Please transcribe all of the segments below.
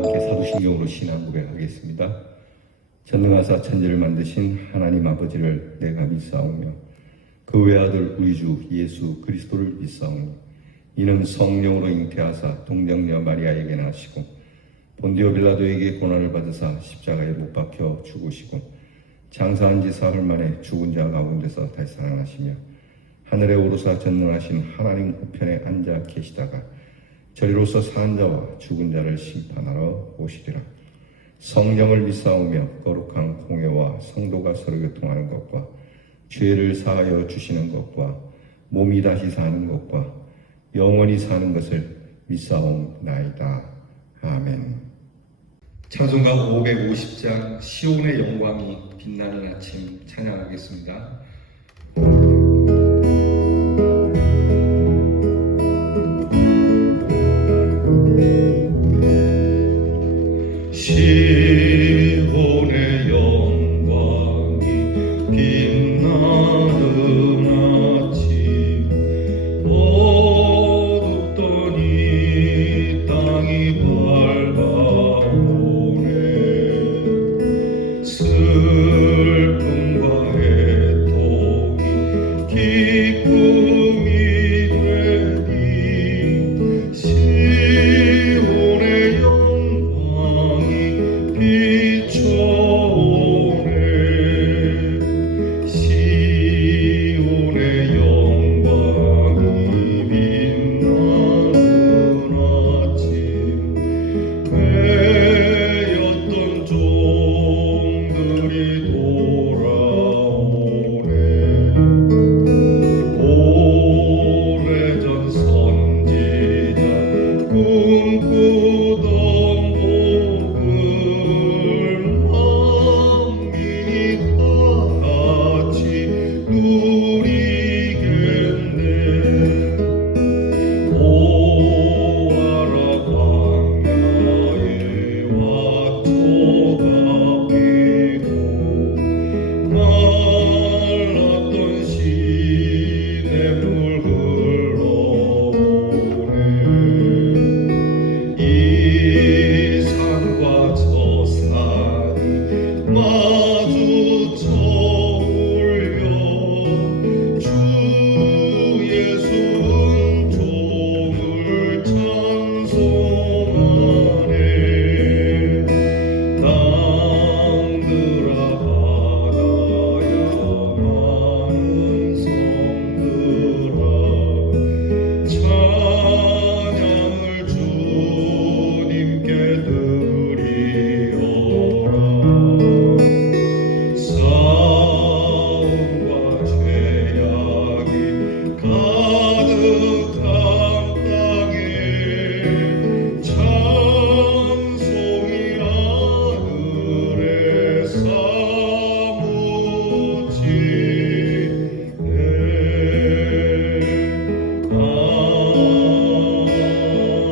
함께 사도신경으로 신앙 고백하겠습니다. 전능하사 천지를 만드신 하나님 아버지를 내가 믿사오며 그 외아들 우리 주 예수 그리스도를 믿사오며 이는 성령으로 잉태하사 동정녀 마리아에게 나시고 본디오 빌라도에게 고난을 받으사 십자가에 못 박혀 죽으시고 장사한 지 사흘 만에 죽은 자 가운데서 다시 살아나시며 하늘에 오르사 전능하신 하나님 우편에 앉아 계시다가 저리로서 사는 자와 죽은 자를 심판하러 오시리라. 성령을 믿사오며 거룩한 공회와 성도가 서로 교통하는 것과 죄를 사하여 주시는 것과 몸이 다시 사는 것과 영원히 사는 것을 믿사옵나이다. 아멘. 찬송가 550장 시온의 영광이 빛나는 아침 찬양하겠습니다. 시온의 영광이 빛나는 아침 어둡던 이 땅이 밝아오네. 슬픔과 애통이 기쁨이 되니 시온의 영광이 비춰오네. 시온의 영광이 빛나는 아침 배였던 종들이 돌아오네. 오래전 선지자 꿈꾸던 복을 만민이 다같이 누리겠네. 보아라 광야에 왓초가 피고 말랐던 시냇물 흘러오네. 이 산과 저 산이 마주쳐 울려 주 예수 은총을 찬송하네. 땅들아 바다야 많은 성들아 찬양을 주님께 드리어라. 싸움과 죄악이 가득한 땅에 찬송이 하늘에 사무치네.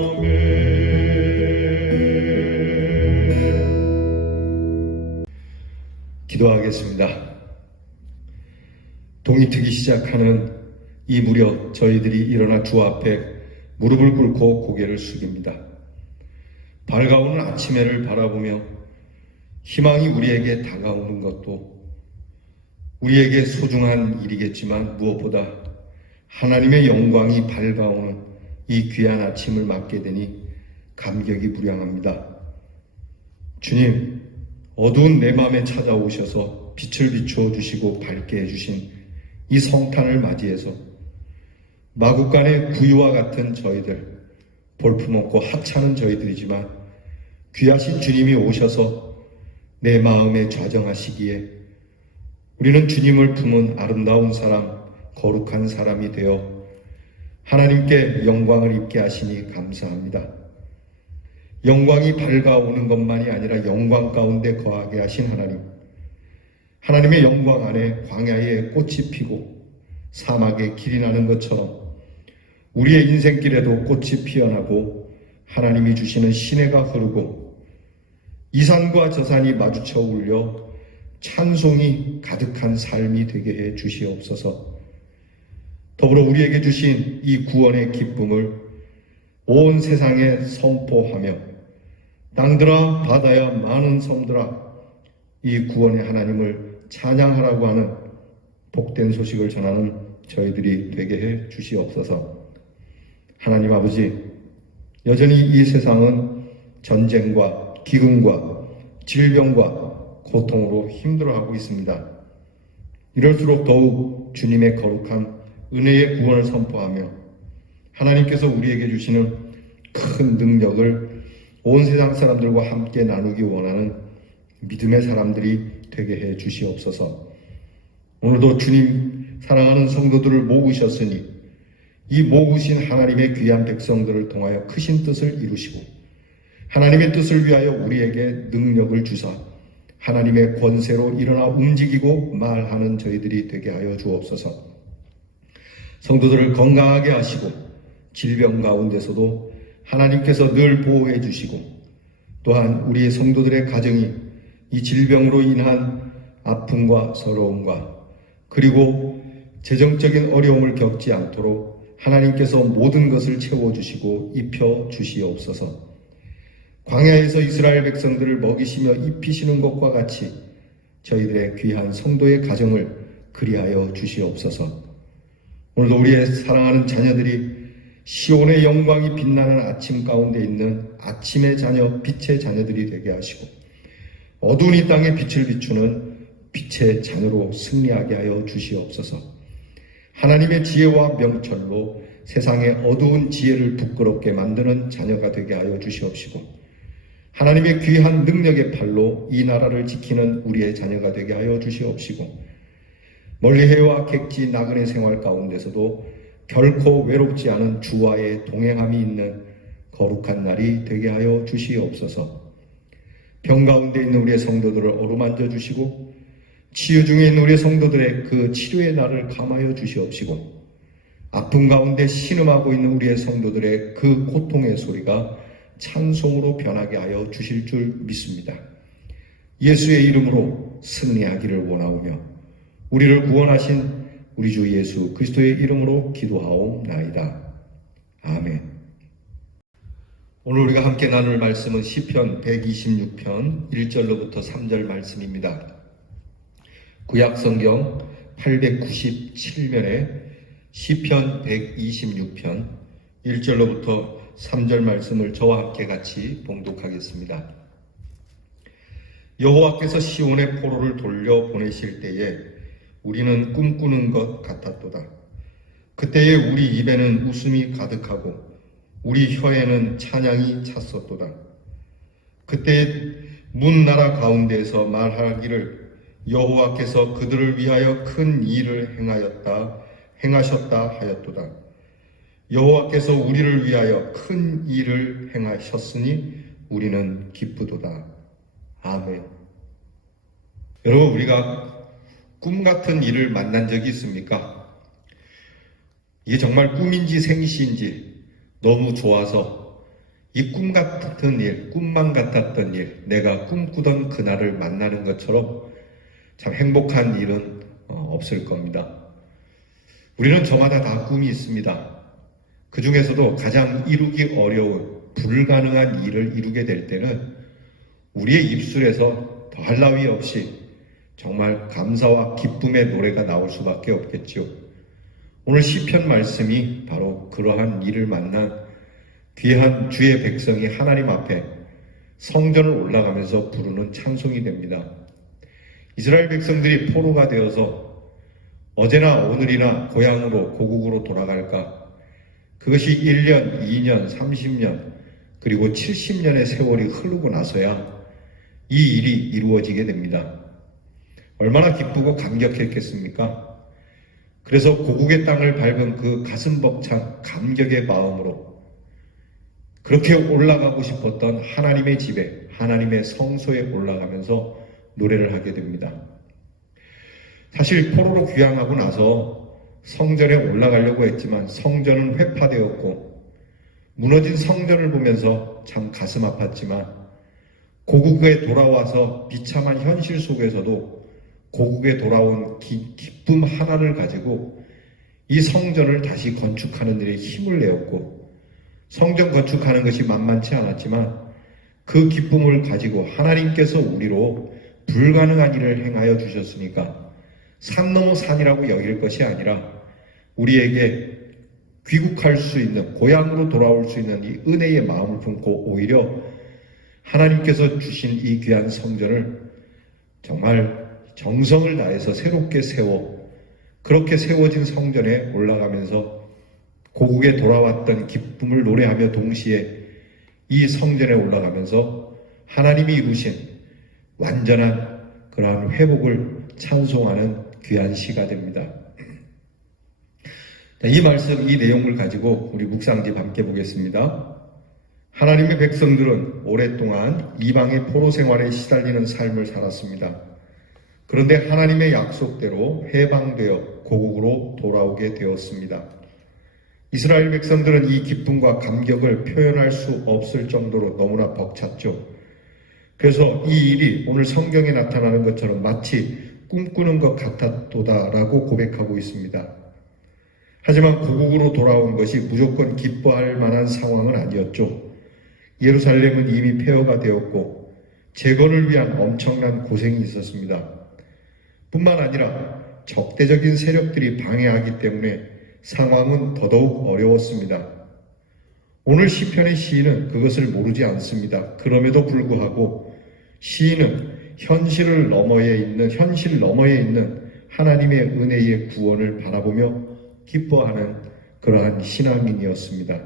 아멘. 기도하겠습니다. 동이 트기 시작하는 이 무렵 저희들이 일어나 주 앞에 무릎을 꿇고 고개를 숙입니다. 밝아오는 아침 해를 바라보며 희망이 우리에게 다가오는 것도 우리에게 소중한 일이겠지만 무엇보다 하나님의 영광이 밝아오는 이 귀한 아침을 맞게 되니 감격이 무량합니다. 주님, 어두운 내 마음에 찾아오셔서 빛을 비추어 주시고 밝게 해주신 이 성탄을 맞이해서 마국간의 구유와 같은 저희들, 볼품없고 하찮은 저희들이지만 귀하신 주님이 오셔서 내 마음에 좌정하시기에 우리는 주님을 품은 아름다운 사람, 거룩한 사람이 되어 하나님께 영광을 입게 하시니 감사합니다. 영광이 밝아오는 것만이 아니라 영광 가운데 거하게 하신 하나님, 하나님의 영광 안에 광야에 꽃이 피고 사막에 길이 나는 것처럼 우리의 인생길에도 꽃이 피어나고 하나님이 주시는 시내가 흐르고 이 산과 저 산이 마주쳐 울려 찬송이 가득한 삶이 되게 해 주시옵소서. 더불어 우리에게 주신 이 구원의 기쁨을 온 세상에 선포하며 땅들아 바다야 많은 섬들아 이 구원의 하나님을 찬양하라고 하는 복된 소식을 전하는 저희들이 되게 해 주시옵소서. 하나님 아버지, 여전히 이 세상은 전쟁과 기근과 질병과 고통으로 힘들어하고 있습니다. 이럴수록 더욱 주님의 거룩한 은혜의 구원을 선포하며 하나님께서 우리에게 주시는 큰 능력을 온 세상 사람들과 함께 나누기 원하는 믿음의 사람들이 되게 해 주시옵소서. 오늘도 주님 사랑하는 성도들을 모으셨으니 이 모으신 하나님의 귀한 백성들을 통하여 크신 뜻을 이루시고 하나님의 뜻을 위하여 우리에게 능력을 주사 하나님의 권세로 일어나 움직이고 말하는 저희들이 되게 하여 주옵소서. 성도들을 건강하게 하시고 질병 가운데서도 하나님께서 늘 보호해 주시고 또한 우리 성도들의 가정이 이 질병으로 인한 아픔과 서러움과 그리고 재정적인 어려움을 겪지 않도록 하나님께서 모든 것을 채워주시고 입혀주시옵소서. 광야에서 이스라엘 백성들을 먹이시며 입히시는 것과 같이 저희들의 귀한 성도의 가정을 그리하여 주시옵소서. 오늘도 우리의 사랑하는 자녀들이 시온의 영광이 빛나는 아침 가운데 있는 아침의 자녀, 빛의 자녀들이 되게 하시고 어두운 이 땅에 빛을 비추는 빛의 자녀로 승리하게 하여 주시옵소서. 하나님의 지혜와 명철로 세상의 어두운 지혜를 부끄럽게 만드는 자녀가 되게 하여 주시옵시고 하나님의 귀한 능력의 팔로 이 나라를 지키는 우리의 자녀가 되게 하여 주시옵시고 멀리 해와 객지 나그네 생활 가운데서도 결코 외롭지 않은 주와의 동행함이 있는 거룩한 날이 되게 하여 주시옵소서. 병 가운데 있는 우리의 성도들을 어루만져 주시고 치유 중에 있는 우리의 성도들의 그 치료의 날을 감하여 주시옵시고 아픔 가운데 신음하고 있는 우리의 성도들의 그 고통의 소리가 찬송으로 변하게 하여 주실 줄 믿습니다. 예수의 이름으로 승리하기를 원하오며 우리를 구원하신 우리 주 예수 그리스도의 이름으로 기도하옵나이다. 아멘. 오늘 우리가 함께 나눌 말씀은 시편 126편 1절로부터 3절 말씀입니다. 구약성경 897면에 시편 126편 1절로부터 3절 말씀을 저와 함께 같이 봉독하겠습니다. 여호와께서 시온의 포로를 돌려 보내실 때에 우리는 꿈꾸는 것 같았도다. 그때에 우리 입에는 웃음이 가득하고 우리 혀에는 찬양이 찼었도다. 그때 문 나라 가운데에서 말하기를 여호와께서 그들을 위하여 큰 일을 행하셨다 하였도다. 여호와께서 우리를 위하여 큰 일을 행하셨으니 우리는 기쁘도다. 아멘. 여러분, 우리가 꿈 같은 일을 만난 적이 있습니까? 이게 정말 꿈인지 생시인지 너무 좋아서 이 꿈 같은 일, 꿈만 같았던 일, 내가 꿈꾸던 그날을 만나는 것처럼 참 행복한 일은 없을 겁니다. 우리는 저마다 다 꿈이 있습니다. 그 중에서도 가장 이루기 어려운 불가능한 일을 이루게 될 때는 우리의 입술에서 더할 나위 없이 정말 감사와 기쁨의 노래가 나올 수밖에 없겠죠. 오늘 시편 말씀이 바로 그러한 일을 만난 귀한 주의 백성이 하나님 앞에 성전을 올라가면서 부르는 찬송이 됩니다. 이스라엘 백성들이 포로가 되어서 어제나 오늘이나 고향으로 고국으로 돌아갈까? 그것이 1년, 2년, 30년 그리고 70년의 세월이 흐르고 나서야 이 일이 이루어지게 됩니다. 얼마나 기쁘고 감격했겠습니까? 그래서 고국의 땅을 밟은 그 가슴 벅찬 감격의 마음으로 그렇게 올라가고 싶었던 하나님의 집에, 하나님의 성소에 올라가면서 노래를 하게 됩니다. 사실 포로로 귀향하고 나서 성전에 올라가려고 했지만 성전은 회파되었고 무너진 성전을 보면서 참 가슴 아팠지만 고국에 돌아와서 비참한 현실 속에서도 고국에 돌아온 기쁨 하나를 가지고 이 성전을 다시 건축하는 일에 힘을 내었고 성전 건축하는 것이 만만치 않았지만 그 기쁨을 가지고 하나님께서 우리로 불가능한 일을 행하여 주셨으니까 산 넘어 산이라고 여길 것이 아니라 우리에게 귀국할 수 있는, 고향으로 돌아올 수 있는 이 은혜의 마음을 품고 오히려 하나님께서 주신 이 귀한 성전을 정말 정성을 다해서 새롭게 세워, 그렇게 세워진 성전에 올라가면서 고국에 돌아왔던 기쁨을 노래하며 동시에 이 성전에 올라가면서 하나님이 이루신 완전한 그러한 회복을 찬송하는 귀한 시가 됩니다. 이 말씀, 이 내용을 가지고 우리 묵상집 함께 보겠습니다. 하나님의 백성들은 오랫동안 이방의 포로 생활에 시달리는 삶을 살았습니다. 그런데 하나님의 약속대로 해방되어 고국으로 돌아오게 되었습니다. 이스라엘 백성들은 이 기쁨과 감격을 표현할 수 없을 정도로 너무나 벅찼죠. 그래서 이 일이 오늘 성경에 나타나는 것처럼 마치 꿈꾸는 것 같았도다라고 고백하고 있습니다. 하지만 고국으로 돌아온 것이 무조건 기뻐할 만한 상황은 아니었죠. 예루살렘은 이미 폐허가 되었고 재건을 위한 엄청난 고생이 있었습니다. 뿐만 아니라 적대적인 세력들이 방해하기 때문에 상황은 더더욱 어려웠습니다. 오늘 시편의 시인은 그것을 모르지 않습니다. 그럼에도 불구하고 시인은 현실 너머에 있는 하나님의 은혜의 구원을 바라보며 기뻐하는 그러한 신앙인이었습니다.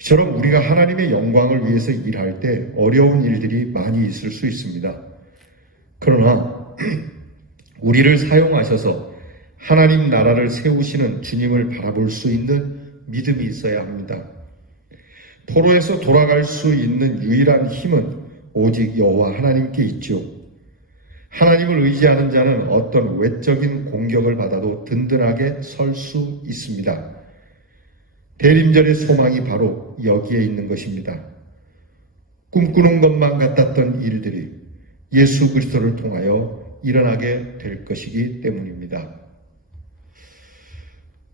이처럼 우리가 하나님의 영광을 위해서 일할 때 어려운 일들이 많이 있을 수 있습니다. 그러나 우리를 사용하셔서 하나님 나라를 세우시는 주님을 바라볼 수 있는 믿음이 있어야 합니다. 포로에서 돌아갈 수 있는 유일한 힘은 오직 여호와 하나님께 있죠. 하나님을 의지하는 자는 어떤 외적인 공격을 받아도 든든하게 설 수 있습니다. 대림절의 소망이 바로 여기에 있는 것입니다. 꿈꾸는 것만 같았던 일들이 예수 그리스도를 통하여 일어나게 될 것이기 때문입니다.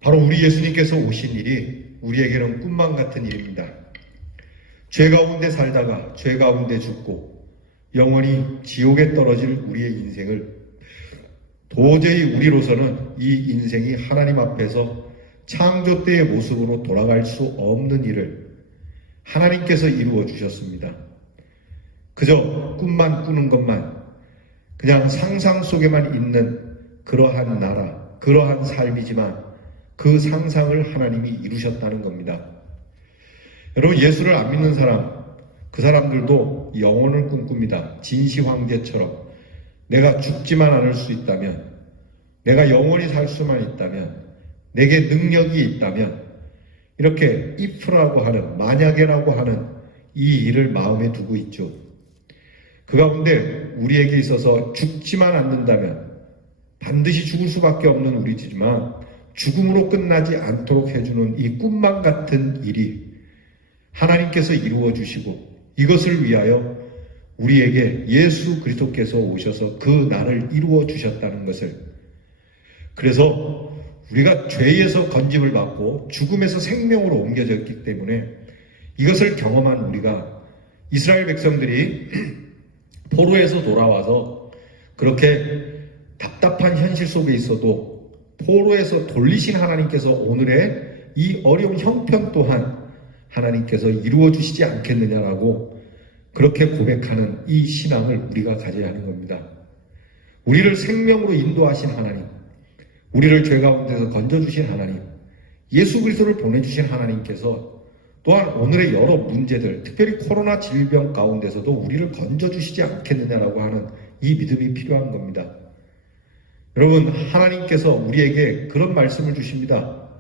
바로 우리 예수님께서 오신 일이 우리에게는 꿈만 같은 일입니다. 죄 가운데 살다가 죄 가운데 죽고 영원히 지옥에 떨어질 우리의 인생을 도저히 우리로서는 이 인생이 하나님 앞에서 창조 때의 모습으로 돌아갈 수 없는 일을 하나님께서 이루어 주셨습니다. 그저 꿈만 꾸는 것만, 그냥 상상 속에만 있는 그러한 나라, 그러한 삶이지만 그 상상을 하나님이 이루셨다는 겁니다. 여러분, 예수를 안 믿는 사람, 그 사람들도 영혼을 꿈꿉니다. 진시 황제처럼 내가 죽지만 않을 수 있다면, 내가 영원히 살 수만 있다면, 내게 능력이 있다면, 이렇게 if라고 하는, 만약에라고 하는 이 일을 마음에 두고 있죠. 그 가운데 우리에게 있어서 죽지만 않는다면 반드시 죽을 수밖에 없는 우리지만 죽음으로 끝나지 않도록 해주는 이 꿈만 같은 일이 하나님께서 이루어 주시고 이것을 위하여 우리에게 예수 그리스도께서 오셔서 그 날을 이루어 주셨다는 것을, 그래서 우리가 죄에서 건짐을 받고 죽음에서 생명으로 옮겨졌기 때문에 이것을 경험한 우리가, 이스라엘 백성들이 포로에서 돌아와서 그렇게 답답한 현실 속에 있어도 포로에서 돌리신 하나님께서 오늘의 이 어려운 형편 또한 하나님께서 이루어 주시지 않겠느냐라고 그렇게 고백하는 이 신앙을 우리가 가져야 하는 겁니다. 우리를 생명으로 인도하신 하나님, 우리를 죄 가운데서 건져주신 하나님, 예수 그리스도를 보내주신 하나님께서 또한 오늘의 여러 문제들, 특별히 코로나 질병 가운데서도 우리를 건져주시지 않겠느냐라고 하는 이 믿음이 필요한 겁니다. 여러분, 하나님께서 우리에게 그런 말씀을 주십니다.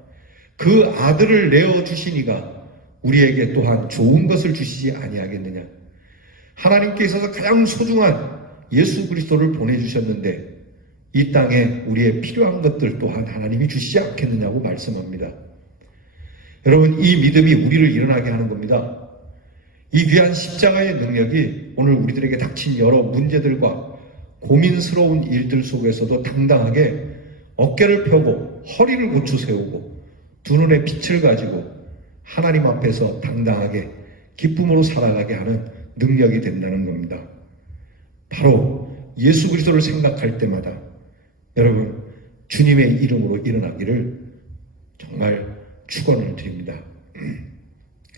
그 아들을 내어주시니가 우리에게 또한 좋은 것을 주시지 아니하겠느냐. 하나님께 있어서 가장 소중한 예수 그리스도를 보내주셨는데 이 땅에 우리의 필요한 것들 또한 하나님이 주시지 않겠느냐고 말씀합니다. 여러분, 이 믿음이 우리를 일어나게 하는 겁니다. 이 귀한 십자가의 능력이 오늘 우리들에게 닥친 여러 문제들과 고민스러운 일들 속에서도 당당하게 어깨를 펴고 허리를 고추 세우고 두 눈에 빛을 가지고 하나님 앞에서 당당하게 기쁨으로 살아가게 하는 능력이 된다는 겁니다. 바로 예수 그리스도를 생각할 때마다 여러분 주님의 이름으로 일어나기를 정말 축원을 드립니다.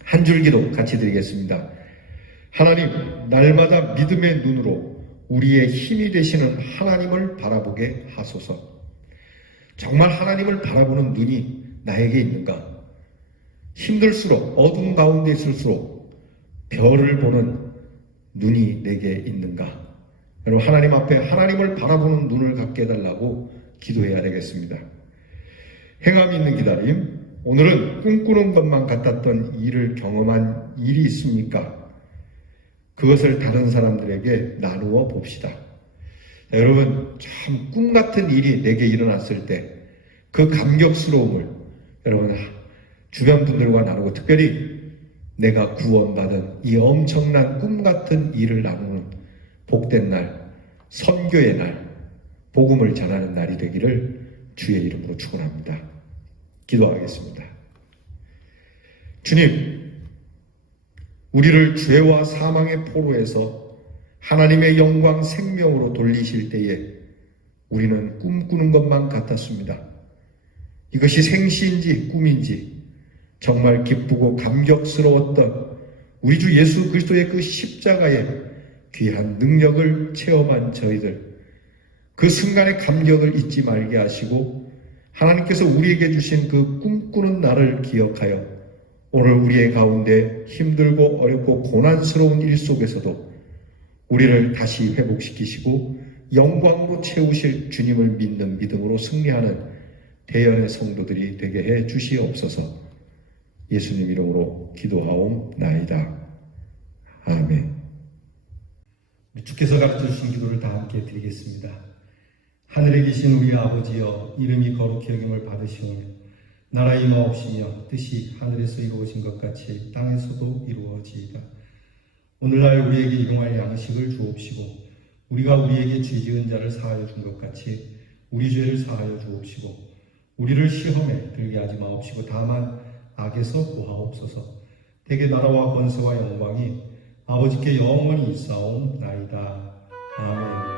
한 줄 기도 같이 드리겠습니다. 하나님, 날마다 믿음의 눈으로 우리의 힘이 되시는 하나님을 바라보게 하소서. 정말 하나님을 바라보는 눈이 나에게 있는가? 힘들수록 어둠 가운데 있을수록 별을 보는 눈이 내게 있는가? 여러분 하나님 앞에 하나님을 바라보는 눈을 갖게 해달라고 기도해야 되겠습니다. 행함이 있는 기다림. 오늘은 꿈꾸는 것만 같았던 일을 경험한 일이 있습니까? 그것을 다른 사람들에게 나누어 봅시다. 여러분 참 꿈같은 일이 내게 일어났을 때 그 감격스러움을 여러분 주변 분들과 나누고 특별히 내가 구원받은 이 엄청난 꿈같은 일을 나누는 복된 날, 선교의 날, 복음을 전하는 날이 되기를 주의 이름으로 축원합니다. 기도하겠습니다. 주님, 우리를 죄와 사망의 포로에서 하나님의 영광 생명으로 돌리실 때에 우리는 꿈꾸는 것만 같았습니다. 이것이 생시인지 꿈인지 정말 기쁘고 감격스러웠던 우리 주 예수 그리스도의 그 십자가의 귀한 능력을 체험한 저희들, 그 순간의 감격을 잊지 말게 하시고 하나님께서 우리에게 주신 그 꿈꾸는 날을 기억하여 오늘 우리의 가운데 힘들고 어렵고 고난스러운 일 속에서도 우리를 다시 회복시키시고 영광으로 채우실 주님을 믿는 믿음으로 승리하는 대연의 성도들이 되게 해 주시옵소서. 예수님 이름으로 기도하옵나이다. 아멘. 주께서 가르쳐 주신 기도를 다 함께 드리겠습니다. 하늘에 계신 우리 아버지여, 이름이 거룩히 여김을 받으시오며 나라 임하옵시며 뜻이 하늘에서 이루어진 것 같이 땅에서도 이루어지이다. 오늘날 우리에게 일용할 양식을 주옵시고 우리가 우리에게 죄 지은 자를 사하여 준 것 같이 우리 죄를 사하여 주옵시고 우리를 시험에 들게 하지 마옵시고 다만 악에서 구하옵소서. 대개 나라와 권세와 영광이 아버지께 영원히 있사옵나이다. 아멘.